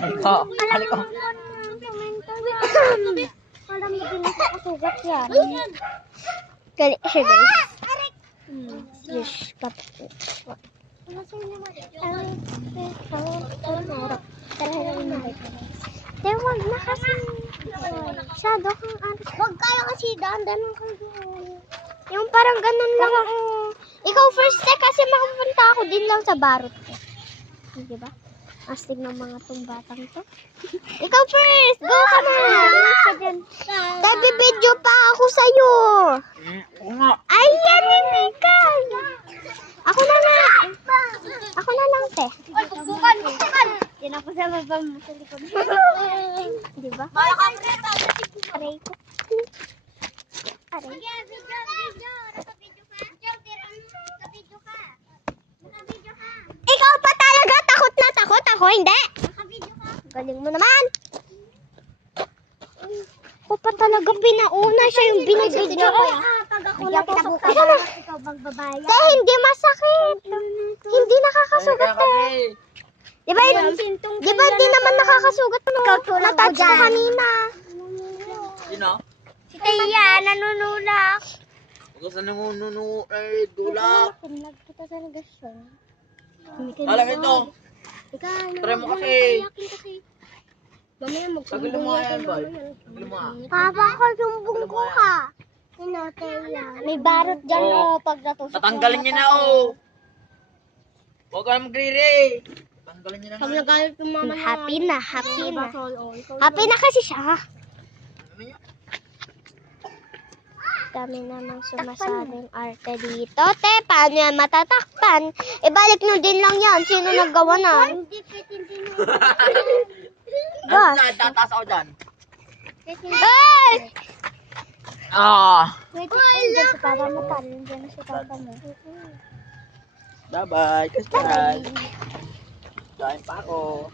Aliko. Aliko. Alam mo din ako sugat yan. Gali siya guys. Yes, kapit. Pero wag na kasi. Shadow kang ano. Wag kaya kasi daan-daan kayo. Yung parang ganun lang ako. Ikaw first kasi makapunta ako din lang sa barot ko. Diba? Astig ng mga tong batang to. Ikaw first! Go ka na! Nag-video pa ako sa'yo! Oo nga. Ayan, ikaw! Ako na na! Ako na lang, te. Ay, bubukan! Yan ako sa babam mo sa likod. Diba? Bala ka preta! Aray ko. Aray. Ikaw pa talaga! Takot na takot ako, hindi! Galing mo naman! Ako pa talaga pinauna siya yung binibidyo ko. Pag ako natusok ikaw bang babae? Kaya hindi masakit. Hindi nakakasugat eh. Diba hindi naman nakakasugat no? Na-touch ko kanina. Sino? Si Tia, nanunulak. Huwag sa nangununu ay dulak. Pinlag kita sa nagasyon. Alam ito. Try mo kasi. Mamaya Tagil mo nga yan, boy. Tagil mo nga. Papa ko sumbong ko ka. May barot dyan Oh. pag natusok. Tatanggalin niya na oh. Huwag ka na magriri. Tatanggalin niya na Kami nga. nagalit yung mama na. Happy na, happy na. Oh. Happy na kasi siya. Ano niya? Dami namang sumasabing arte dito. Te, paano yan matatakpan? Ibalik nyo din lang yan. Sino naggawa na? Hindi, kahit hindi mo. Ano na? Tataas ako dyan. Ay! Ah. Wait, dyan si papa mo pa. Dyan si papa mo. Bye-bye. Kastan. Kain pa ako.